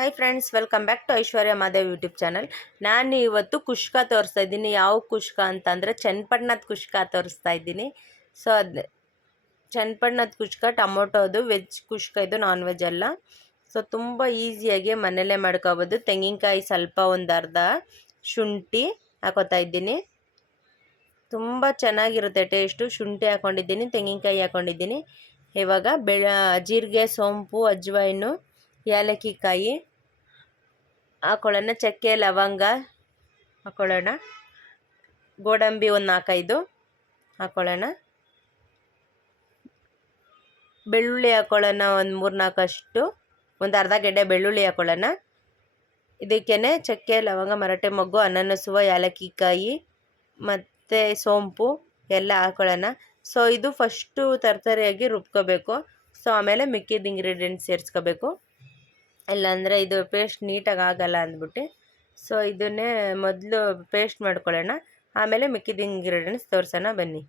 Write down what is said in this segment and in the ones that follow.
Hi friends, welcome back to Aishwarya Madev YouTube channel. ನಾನು ಇವತ್ತು ಕುಷ್ಕ ತೋರಿಸ್ತಾ ಇದ್ದೀನಿ. ಯಾವ ಕುಷ್ಕ ಅಂತಂದರೆ ಚನ್ನಪಟ್ಟಣದ ಕುಷ್ಕ ತೋರಿಸ್ತಾ ಇದ್ದೀನಿ. ಸೊ ಅದು ಚನ್ನಪಟ್ಟಣದ ಕುಷ್ಕ ಟೊಮೊಟೋದು ವೆಜ್ ಕುಷ್ಕ, ಇದು ನಾನ್ ವೆಜ್ ಅಲ್ಲ. ಸೊ ತುಂಬ ಈಸಿಯಾಗಿ ಮನೆಯಲ್ಲೇ ಮಾಡ್ಕೋಬೋದು. ತೆಂಗಿನಕಾಯಿ ಸ್ವಲ್ಪ ಒಂದು ಅರ್ಧ, ಶುಂಠಿ ಹಾಕೋತಾ ಇದ್ದೀನಿ. ತುಂಬ ಚೆನ್ನಾಗಿರುತ್ತೆ ಟೇಸ್ಟು. ಶುಂಠಿ ಹಾಕ್ಕೊಂಡಿದ್ದೀನಿ, ತೆಂಗಿನಕಾಯಿ ಹಾಕ್ಕೊಂಡಿದ್ದೀನಿ. ಇವಾಗ ಜೀರಿಗೆ, ಸೋಂಪು, ಅಜ್ವೈನು, ಏಲಕ್ಕಿ ಕಾಯಿ ಹಾಕೊಳ್ಳೋಣ. ಚಕ್ಕೆ, ಲವಂಗ ಹಾಕೊಳ್ಳೋಣ. ಗೋಡಂಬಿ ಒಂದು 4-5 ಹಾಕೊಳ್ಳೋಣ. ಬೆಳ್ಳುಳ್ಳಿ ಹಾಕೊಳ್ಳೋಣ ಒಂದು 3-4 ಅಷ್ಟು. ಒಂದು ಅರ್ಧ ಗೆಡ್ಡೆ ಬೆಳ್ಳುಳ್ಳಿ ಹಾಕೊಳ್ಳೋಣ. ಇದಕ್ಕೇ ಚಕ್ಕೆ, ಲವಂಗ, ಮರಾಠೆ ಮೊಗ್ಗು, ಅನಾನಸುವ, ಏಲಕ್ಕಿ ಕಾಯಿ ಮತ್ತು ಸೋಂಪು ಎಲ್ಲ ಹಾಕೊಳ್ಳೋಣ. ಸೊ ಇದು ಫಸ್ಟು ತರತರಿಯಾಗಿ ರುಬ್ಕೋಬೇಕು. ಸೊ ಆಮೇಲೆ ಮಿಕ್ಕಿದ ಇಂಗ್ರೀಡಿಯೆಂಟ್ಸ್ ಸೇರಿಸ್ಕೋಬೇಕು, ಇಲ್ಲಾಂದರೆ ಇದು ಪೇಸ್ಟ್ ನೀಟಾಗಿ ಆಗಲ್ಲ ಅಂದ್ಬಿಟ್ಟು. ಸೊ ಇದನ್ನೇ ಮೊದಲು ಪೇಸ್ಟ್ ಮಾಡ್ಕೊಳ್ಳೋಣ, ಆಮೇಲೆ ಮಿಕ್ಕಿದ ಇಂಗ್ರೀಡಿಯೆಂಟ್ಸ್ ತೋರಿಸೋಣ ಬನ್ನಿ.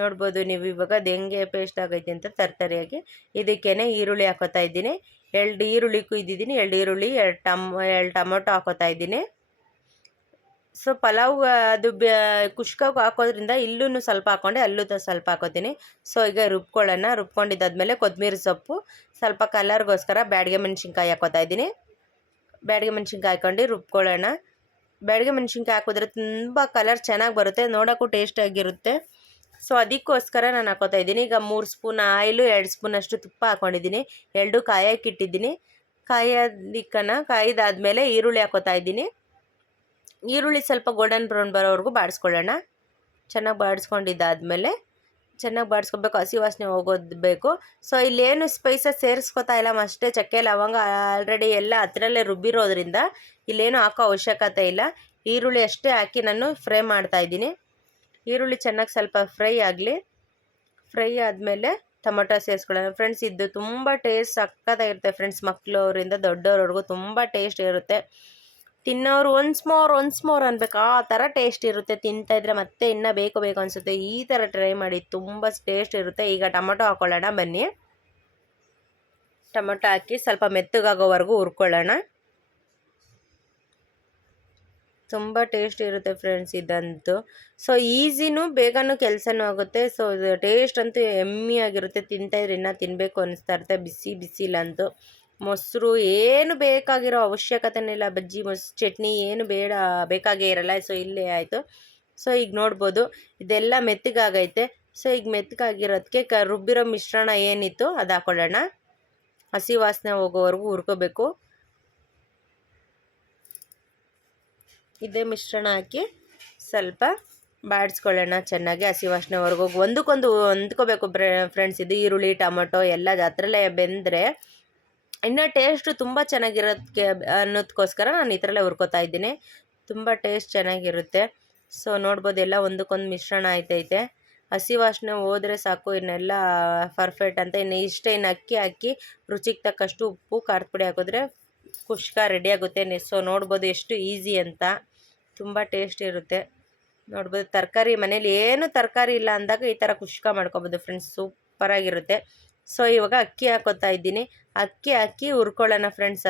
ನೋಡ್ಬೋದು ನೀವು ಇವಾಗ ಅದು ಹೆಂಗೆ ಪೇಸ್ಟ್ ಆಗೈತೆ ಅಂತ ತರತರಿಯಾಗಿ. ಇದಕ್ಕೇ ಈರುಳ್ಳಿ ಹಾಕೋತಾ ಇದ್ದೀನಿ. 2 ಈರುಳ್ಳಿ ಕುಯ್ದಿದ್ದೀನಿ. 2 ಈರುಳ್ಳಿ, 2 ಟೊಮೊಟೊ ಹಾಕೋತಾ ಇದ್ದೀನಿ. ಸೊ ಪಲಾವ್ ಅದು ಕುಷ್ಕಕ್ಕೆ ಹಾಕೋದ್ರಿಂದ ಇಲ್ಲೂ ಸ್ವಲ್ಪ ಹಾಕ್ಕೊಂಡೆ, ಅಲ್ಲೂ ಸ್ವಲ್ಪ ಹಾಕೋತೀನಿ. ಸೊ ಈಗ ರುಬ್ಕೊಳ್ಳೋಣ. ರುಬ್ಕೊಂಡಿದ್ದಾದ್ಮೇಲೆ ಕೊತ್ತಂಬರಿ ಸೊಪ್ಪು, ಸ್ವಲ್ಪ ಕಲರ್ಗೋಸ್ಕರ ಬ್ಯಾಡಗೆ ಮೆಣಸಿನ್ಕಾಯಿ ಹಾಕೋತಾ ಇದ್ದೀನಿ. ಬ್ಯಾಡಗೆ ಮೆಣಸಿನ್ಕಾಯಿ ಹಾಕ್ಕೊಂಡು ರುಬ್ಕೊಳ್ಳೋಣ. ಬ್ಯಾಡಗೆ ಮೆಣಸಿನ್ಕಾಯಿ ಹಾಕಿದ್ರೆ ತುಂಬ ಕಲರ್ ಚೆನ್ನಾಗಿ ಬರುತ್ತೆ, ನೋಡೋಕ್ಕೂ ಟೇಸ್ಟಾಗಿರುತ್ತೆ. ಸೊ ಅದಕ್ಕೋಸ್ಕರ ನಾನು ಹಾಕೋತಾ ಇದ್ದೀನಿ. ಈಗ 3 ಸ್ಪೂನ್ ಆಯಿಲು, 2 ಸ್ಪೂನ್ ಅಷ್ಟು ತುಪ್ಪ ಹಾಕ್ಕೊಂಡಿದ್ದೀನಿ. 2 ಕಾಯಕ್ಕಿಟ್ಟಿದ್ದೀನಿ. ಕಾಯ್ದಾದ್ಮೇಲೆ ಈರುಳ್ಳಿ ಹಾಕೋತಾ ಇದ್ದೀನಿ. ಈರುಳ್ಳಿ ಸ್ವಲ್ಪ ಗೋಲ್ಡನ್ ಬ್ರೌನ್ ಬರೋವರೆಗೂ ಬಾಡಿಸ್ಕೊಳ್ಳೋಣ. ಚೆನ್ನಾಗಿ ಬಾಡಿಸ್ಕೊಂಡಿದ್ದಾದಮೇಲೆ ಚೆನ್ನಾಗಿ ಬಾಡಿಸ್ಕೋಬೇಕು, ಹಸಿ ವಾಸನೆ ಹೋಗೋದು ಬೇಕು. ಸೊ ಇಲ್ಲೇನು ಸ್ಪೈಸಸ್ ಸೇರಿಸ್ಕೊತಾ ಇಲ್ಲ, ಅಷ್ಟೇ ಚಕ್ಕೆ ಲವಂಗ ಆಲ್ರೆಡಿ ಎಲ್ಲ ಹತ್ರಲ್ಲೇ ರುಬ್ಬಿರೋದ್ರಿಂದ ಇಲ್ಲೇನು ಹಾಕೋ ಅವಶ್ಯಕತೆ ಇಲ್ಲ. ಈರುಳ್ಳಿ ಅಷ್ಟೇ ಹಾಕಿ ನಾನು ಫ್ರೈ ಮಾಡ್ತಾಯಿದ್ದೀನಿ. ಈರುಳ್ಳಿ ಚೆನ್ನಾಗಿ ಸ್ವಲ್ಪ ಫ್ರೈ ಆಗಲಿ. ಫ್ರೈ ಆದಮೇಲೆ ಟೊಮೊಟೊ ಸೇರಿಸ್ಕೊಳ್ಳೋಣ. ಫ್ರೆಂಡ್ಸ್ ಇದು ತುಂಬ ಟೇಸ್ಟ್ ಸಕ್ಕತ್ತಾಗಿರುತ್ತೆ ಫ್ರೆಂಡ್ಸ್. ಮಕ್ಕಳವರಿಂದ ದೊಡ್ಡವ್ರವರೆಗೂ ತುಂಬ ಟೇಸ್ಟ್ ಇರುತ್ತೆ. ತಿನ್ನೋರು ಒನ್ಸ್ ಮೋರ್ ಅನ್ಬೇಕು, ಆ ಥರ ಟೇಸ್ಟ್ ಇರುತ್ತೆ. ತಿಂತಾಯಿದ್ರೆ ಮತ್ತೆ ಇನ್ನೂ ಬೇಕು ಅನಿಸುತ್ತೆ. ಈ ಥರ ಟ್ರೈ ಮಾಡಿ, ತುಂಬ ಟೇಸ್ಟ್ ಇರುತ್ತೆ. ಈಗ ಟೊಮೊಟೊ ಹಾಕ್ಕೊಳ್ಳೋಣ ಬನ್ನಿ. ಟೊಮೊಟೊ ಹಾಕಿ ಸ್ವಲ್ಪ ಮೆತ್ತಗಾಗೋವರೆಗೂ ಹುರ್ಕೊಳ್ಳೋಣ. ತುಂಬ ಟೇಸ್ಟ್ ಇರುತ್ತೆ ಫ್ರೆಂಡ್ಸ್ ಇದಂತೂ. ಸೊ ಈಸಿನೂ ಬೇಗನೂ ಕೆಲಸನೂ ಆಗುತ್ತೆ. ಸೊ ಇದು ಟೇಸ್ಟ್ ಅಂತೂ ಎಮ್ಮಿಯಾಗಿರುತ್ತೆ. ತಿಂತಾಯಿದ್ರೆ ಇನ್ನೂ ತಿನ್ನಬೇಕು ಅನಿಸ್ತಾ ಇರುತ್ತೆ, ಬಿಸಿಲಂತೂ. ಮೊಸರು ಏನು ಬೇಕಾಗಿರೋ ಅವಶ್ಯಕತೆನೇ ಇಲ್ಲ. ಬಜ್ಜಿ, ಮೊಸರು, ಚಟ್ನಿ ಏನು ಬೇಕಾಗೇ ಇರಲ್ಲ. ಸೊ ಇಲ್ಲೇ ಆಯಿತು. ಸೊ ಈಗ ನೋಡ್ಬೋದು ಇದೆಲ್ಲ ಮೆತ್ತಗಾಗೈತೆ. ಸೊ ಈಗ ಮೆತ್ತಗಾಗಿರೋದಕ್ಕೆ ರುಬ್ಬಿರೋ ಮಿಶ್ರಣ ಏನಿತ್ತು ಅದು ಹಾಕೊಳ್ಳೋಣ. ಹಸಿ ವಾಸನೆ ಹೋಗೋವರೆಗೂ ಹುರ್ಕೋಬೇಕು. ಇದೇ ಮಿಶ್ರಣ ಹಾಕಿ ಸ್ವಲ್ಪ ಬಾಡಿಸ್ಕೊಳ್ಳೋಣ ಚೆನ್ನಾಗಿ, ಹಸಿ ವಾಸನೆವರೆಗೂ. ಒಂದಕ್ಕೊಂದು ಹೊಂದ್ಕೋಬೇಕು ಫ್ರೆಂಡ್ಸ್. ಇದು ಈರುಳ್ಳಿ ಟೊಮೊಟೊ ಎಲ್ಲ ಅದರಲ್ಲೇ ಬೆಂದರೆ ಇನ್ನು ಟೇಸ್ಟು ತುಂಬ ಚೆನ್ನಾಗಿರೋದಕ್ಕೆ ಅನ್ನೋದಕ್ಕೋಸ್ಕರ ನಾನು ಈ ಥರಲ್ಲೇ ಹುರ್ಕೋತಾ ಇದ್ದೀನಿ. ತುಂಬ ಟೇಸ್ಟ್ ಚೆನ್ನಾಗಿರುತ್ತೆ. ಸೊ ನೋಡ್ಬೋದು ಎಲ್ಲ ಒಂದಕ್ಕೊಂದು ಮಿಶ್ರಣ ಆಯ್ತೈತೆ. ಹಸಿ ವಾಸನೆ ಹೋದರೆ ಸಾಕು, ಇನ್ನೆಲ್ಲ ಪರ್ಫೆಕ್ಟ್ ಅಂತ. ಇನ್ನು ಅಕ್ಕಿ ಹಾಕಿ ರುಚಿಗೆ ತಕ್ಕಷ್ಟು ಉಪ್ಪು, ಖಾರದ ಪುಡಿ ಹಾಕಿದ್ರೆ ಕುಷ್ಕ ರೆಡಿಯಾಗುತ್ತೆ. ಸೊ ನೋಡ್ಬೋದು ಎಷ್ಟು ಈಸಿ ಅಂತ. ತುಂಬ ಟೇಸ್ಟ್ ಇರುತ್ತೆ. ನೋಡ್ಬೋದು ತರಕಾರಿ ಮನೇಲಿ ಏನು ತರಕಾರಿ ಇಲ್ಲ ಅಂದಾಗ ಈ ಥರ ಕುಷ್ಕ ಮಾಡ್ಕೊಬೋದು ಫ್ರೆಂಡ್ಸ್, ಸೂಪರಾಗಿರುತ್ತೆ. ಸೊ ಇವಾಗ ಅಕ್ಕಿ ಹಾಕೋತಾ ಇದ್ದೀನಿ. ಅಕ್ಕಿ ಹಾಕಿ ಹುರ್ಕೊಳ್ಳೋಣ ಫ್ರೆಂಡ್ಸ್.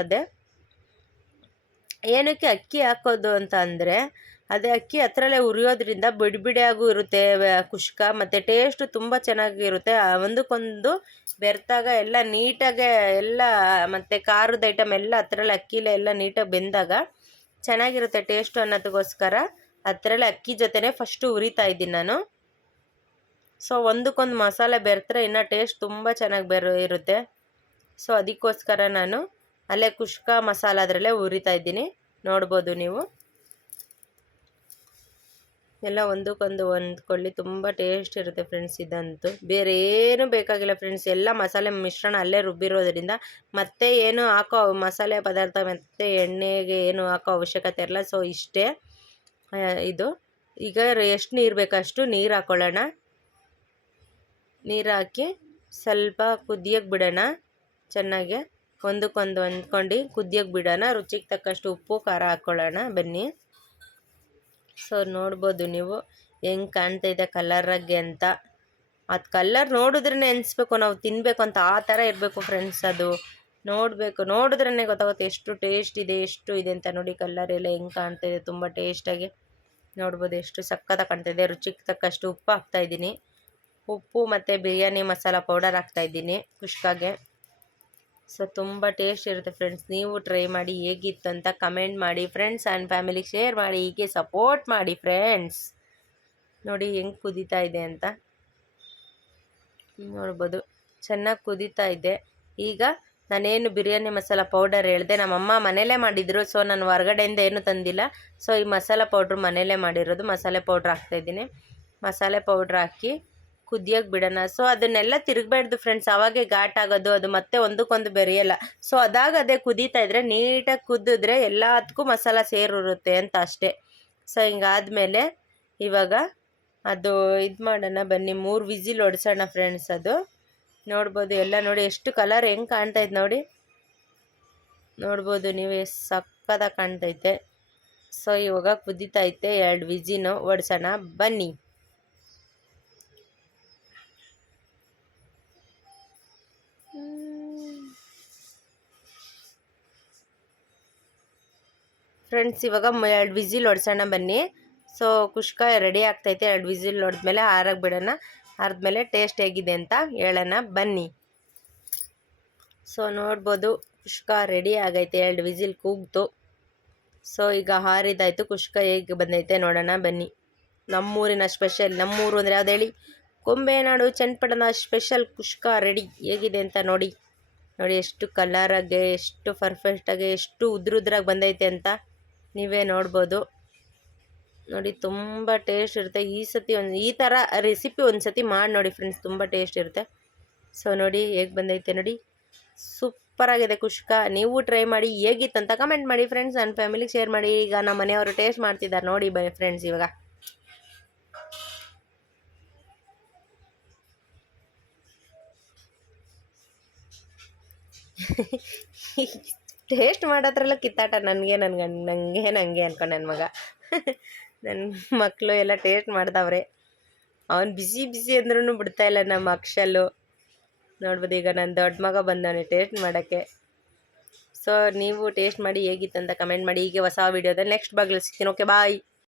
ಏನಕ್ಕೆ ಅಕ್ಕಿ ಹಾಕೋದು ಅಂತ ಅಂದರೆ, ಅದೇ ಅಕ್ಕಿ ಹತ್ರಲ್ಲೇ ಹುರಿಯೋದ್ರಿಂದ ಬಿಡಿಯಾಗೂ ಇರುತ್ತೆ ಕುಷ್ಕ, ಮತ್ತು ಟೇಸ್ಟು ತುಂಬ ಚೆನ್ನಾಗಿರುತ್ತೆ. ಒಂದಕ್ಕೊಂದು ಬೆರೆತಾಗ ಎಲ್ಲ ನೀಟಾಗೆ ಎಲ್ಲ, ಮತ್ತು ಖಾರದ ಐಟಮ್ ಎಲ್ಲ ಹತ್ರಲ್ಲೇ ಅಕ್ಕಿಲೇ ಎಲ್ಲ ನೀಟಾಗಿ ಬೆಂದಾಗ ಚೆನ್ನಾಗಿರುತ್ತೆ ಟೇಸ್ಟು ಅನ್ನೋದಕ್ಕೋಸ್ಕರ ಹತ್ರಲ್ಲೇ ಅಕ್ಕಿ ಜೊತೆನೇ ಫಸ್ಟು ಹುರಿತಾ ಇದ್ದೀನಿ ನಾನು. ಸೊ ಒಂದಕ್ಕೊಂದು ಮಸಾಲೆ ಬೆರೆತ್ರೆ ಇನ್ನೂ ಟೇಸ್ಟ್ ತುಂಬ ಚೆನ್ನಾಗಿ ಇರುತ್ತೆ. ಸೊ ಅದಕ್ಕೋಸ್ಕರ ನಾನು ಅಲ್ಲೇ ಕುಷ್ಕ ಮಸಾಲ ಅದರಲ್ಲೇ ಹುರಿತಾ ಇದ್ದೀನಿ. ನೋಡ್ಬೋದು ನೀವು ಎಲ್ಲ ಒಂದಕ್ಕೊಂದು ಹೊಂದ್ಕೊಳ್ಳಿ. ತುಂಬ ಟೇಸ್ಟ್ ಇರುತ್ತೆ ಫ್ರೆಂಡ್ಸ್ ಇದಂತೂ. ಬೇರೆ ಏನೂ ಬೇಕಾಗಿಲ್ಲ ಫ್ರೆಂಡ್ಸ್, ಎಲ್ಲ ಮಸಾಲೆ ಮಿಶ್ರಣ ಅಲ್ಲೇ ರುಬ್ಬಿರೋದ್ರಿಂದ ಮತ್ತೆ ಏನು ಹಾಕೋ ಮಸಾಲೆ ಪದಾರ್ಥ ಮತ್ತು ಎಣ್ಣೆಗೆ ಏನು ಹಾಕೋ ಅವಶ್ಯಕತೆ ಇರಲ್ಲ. ಸೊ ಇಷ್ಟೇ ಇದು. ಈಗ ಎಷ್ಟು ನೀರು ಬೇಕಷ್ಟು ನೀರು ಹಾಕ್ಕೊಳ್ಳೋಣ. ನೀರು ಹಾಕಿ ಸ್ವಲ್ಪ ಕುದಿಯೋಕ್ಕೆ ಬಿಡೋಣ. ಚೆನ್ನಾಗಿ ಒಂದಕ್ಕೊಂದು ಹೊಂದ್ಕೊಂಡು ಕುದಿಯೋಕ್ಕೆ ಬಿಡೋಣ. ರುಚಿಗೆ ತಕ್ಕಷ್ಟು ಉಪ್ಪು, ಖಾರ ಹಾಕ್ಕೊಳ್ಳೋಣ ಬನ್ನಿ. ಸೊ ನೋಡ್ಬೋದು ನೀವು ಹೆಂಗೆ ಕಾಣ್ತೈತೆ ಕಲರಾಗೆ ಅಂತ. ಅದು ಕಲ್ಲರ್ ನೋಡಿದ್ರೇ ಅನಿಸ್ಬೇಕು ನಾವು ತಿನ್ನಬೇಕು ಅಂತ, ಆ ಥರ ಇರಬೇಕು ಫ್ರೆಂಡ್ಸ್ ಅದು. ನೋಡಬೇಕು, ನೋಡಿದ್ರೇ ಗೊತ್ತಾಗುತ್ತೆ ಎಷ್ಟು ಟೇಸ್ಟ್ ಇದೆ, ಎಷ್ಟು ಇದೆ ಅಂತ. ನೋಡಿ ಕಲರ್ ಎಲ್ಲ ಹೆಂಗೆ ಕಾಣ್ತಾಯಿದೆ, ತುಂಬ ಟೇಸ್ಟಾಗಿ ನೋಡ್ಬೋದು, ಎಷ್ಟು ಸಕ್ಕತ್ತಾಗಿ ಕಾಣ್ತಾಯಿದೆ. ರುಚಿಗೆ ತಕ್ಕಷ್ಟು ಉಪ್ಪು ಹಾಕ್ತಾಯಿದ್ದೀನಿ. ಉಪ್ಪು ಮತ್ತು ಬಿರಿಯಾನಿ ಮಸಾಲ ಪೌಡರ್ ಹಾಕ್ತಾಯಿದ್ದೀನಿ ಕುಷ್ಕಾಗೆ. ಸೊ ತುಂಬ ಟೇಸ್ಟ್ ಇರುತ್ತೆ ಫ್ರೆಂಡ್ಸ್. ನೀವು ಟ್ರೈ ಮಾಡಿ, ಹೇಗಿತ್ತು ಅಂತ ಕಮೆಂಟ್ ಮಾಡಿ ಫ್ರೆಂಡ್ಸ್ ಆ್ಯಂಡ್ ಫ್ಯಾಮಿಲಿಗೆ ಶೇರ್ ಮಾಡಿ, ಹೀಗೆ ಸಪೋರ್ಟ್ ಮಾಡಿ ಫ್ರೆಂಡ್ಸ್. ನೋಡಿ ಹೆಂಗೆ ಕುದೀತಾ ಇದೆ ಅಂತ ನೋಡ್ಬೋದು, ಚೆನ್ನಾಗಿ ಕುದೀತಾ ಇದೆ. ಈಗ ನಾನೇನು ಬಿರಿಯಾನಿ ಮಸಾಲ ಪೌಡರ್ ಹೇಳಿದೆ, ನಮ್ಮಮ್ಮ ಮನೇಲೇ ಮಾಡಿದರು. ಸೊ ನಾನು ಹೊರಗಡೆಯಿಂದ ಏನು ತಂದಿಲ್ಲ. ಸೊ ಈ ಮಸಾಲ ಪೌಡ್ರು ಮನೇಲೇ ಮಾಡಿರೋದು. ಮಸಾಲೆ ಪೌಡ್ರ್ ಹಾಕ್ತಾಯಿದ್ದೀನಿ. ಮಸಾಲೆ ಪೌಡ್ರ್ ಹಾಕಿ ಕುದಿಯೋಕ್ಕೆ ಬಿಡೋಣ. ಸೊ ಅದನ್ನೆಲ್ಲ ತಿರುಗಬೇಡ್ದು ಫ್ರೆಂಡ್ಸ್, ಅವಾಗೆ ಘಾಟ್ ಆಗೋದು, ಅದು ಮತ್ತೆ ಒಂದಕ್ಕೊಂದು ಬೆರೆಯಲ್ಲ. ಸೊ ಅದೇ ಕುದೀತಾ ಇದ್ದರೆ ನೀಟಾಗಿ ಕುದಿದ್ರೆ ಎಲ್ಲದಕ್ಕೂ ಮಸಾಲ ಸೇರಿರುತ್ತೆ ಅಂತ ಅಷ್ಟೇ. ಸೊ ಹಿಂಗಾದ್ಮೇಲೆ ಇವಾಗ ಅದು ಇದು ಮಾಡೋಣ ಬನ್ನಿ, 3 ವಿಸಿಲ್ ಹೊಡ್ಸೋಣ ಫ್ರೆಂಡ್ಸ್. ಅದು ನೋಡ್ಬೋದು ಎಲ್ಲ ನೋಡಿ ಎಷ್ಟು ಕಲರ್ ಹೆಂಗೆ ಕಾಣ್ತೈತೆ ನೋಡಿ, ನೋಡ್ಬೋದು ನೀವು ಎಷ್ಟು ಸಕ್ಕತ್ತಾಗಿ ಕಾಣ್ತೈತೆ. ಸೊ ಇವಾಗ ಕುದೀತೈತೆ, 2 ವಿಸಿಲ್ ಹೊಡ್ಸೋಣ ಬನ್ನಿ. ಫ್ರೆಂಡ್ಸ್ ಇವಾಗ 2 ವಿಸಿಲ್ ಹೊಡ್ಸೋಣ ಬನ್ನಿ. ಸೊ ಕುಷ್ಕ ರೆಡಿ ಆಗ್ತೈತೆ. 2 ವಿಸಿಲ್ ಹೊಡೆದ್ಮೇಲೆ ಆರಾಗಿ ಬಿಡೋಣ. ಆರಿದ್ಮೇಲೆ ಟೇಸ್ಟ್ ಹೇಗಿದೆ ಅಂತ ಹೇಳೋಣ ಬನ್ನಿ. ಸೊ ನೋಡ್ಬೋದು ಕುಷ್ಕ ರೆಡಿ ಆಗೈತೆ, 2 ವಿಸಿಲ್ ಕೂಗ್ತು. ಸೊ ಈಗ ಆರಿದಾಯ್ತು. ಕುಷ್ಕ ಹೇಗೆ ಬಂದೈತೆ ನೋಡೋಣ ಬನ್ನಿ. ನಮ್ಮೂರಿನ ಸ್ಪೆಷಲ್, ನಮ್ಮೂರು ಅಂದರೆ ಯಾವ್ದು ಹೇಳಿ, ಕೊಂಬೇನಾಡು ಚನ್ನಪಟ್ಟಣ ಸ್ಪೆಷಲ್ ಕುಷ್ಕ ರೆಡಿ. ಹೇಗಿದೆ ಅಂತ ನೋಡಿ. ನೋಡಿ ಎಷ್ಟು ಕಲರಾಗೆ, ಎಷ್ಟು ಪರ್ಫೆಕ್ಟಾಗಿ, ಎಷ್ಟು ಉದ್ರುದ್ರಾಗಿ ಬಂದೈತೆ ಅಂತ ನೀವೇ ನೋಡ್ಬೋದು. ನೋಡಿ ತುಂಬ ಟೇಸ್ಟ್ ಇರುತ್ತೆ. ಈ ಥರ ರೆಸಿಪಿ ಒಂದು ಸತಿ ಮಾಡಿ ನೋಡಿ ಫ್ರೆಂಡ್ಸ್, ತುಂಬ ಟೇಸ್ಟ್ ಇರುತ್ತೆ. ಸೊ ನೋಡಿ ಹೇಗೆ ಬಂದೈತೆ ನೋಡಿ, ಸೂಪರಾಗಿದೆ ಕುಷ್ಕ. ನೀವು ಟ್ರೈ ಮಾಡಿ, ಹೇಗಿತ್ತು ಅಂತ ಕಮೆಂಟ್ ಮಾಡಿ ಫ್ರೆಂಡ್ಸ್. ನನ್ನ ಫ್ಯಾಮಿಲಿಗೆ ಶೇರ್ ಮಾಡಿ. ಈಗ ನಮ್ಮ ಮನೆಯವರು ಟೇಸ್ಟ್ ಮಾಡ್ತಿದ್ದಾರೆ ನೋಡಿ ಫ್ರೆಂಡ್ಸ್. ಇವಾಗ ಟೇಸ್ಟ್ ಮಾಡೋದ್ರಲ್ಲ ಕಿತ್ತಾಟ ನನಗೆ ಅನ್ಕೊಂಡು ನನ್ನ ಮಗ ನನ್ನ ಮಕ್ಕಳು ಎಲ್ಲ ಟೇಸ್ಟ್ ಮಾಡ್ತಾವ್ರೆ. ಅವನು ಬಿಸಿ ಬಿಸಿ ಅಂದ್ರೂ ಬಿಡ್ತಾಯಿಲ್ಲ ನಮ್ಮ ಅಕ್ಷಲು. ನೋಡ್ಬೋದು ಈಗ ನನ್ನ ದೊಡ್ಡ ಮಗ ಬಂದವನೇ ಟೇಸ್ಟ್ ಮಾಡೋಕ್ಕೆ. ಸೊ ನೀವು ಟೇಸ್ಟ್ ಮಾಡಿ ಹೇಗಿತ್ತು ಅಂತ ಕಮೆಂಟ್ ಮಾಡಿ. ಹೀಗೆ ಹೊಸ ವೀಡಿಯೋದಲ್ಲಿ ನೆಕ್ಸ್ಟ್ ಭಾಗದಲ್ಲಿ ಸಿಗ್ತೀನಿ. Okay bye.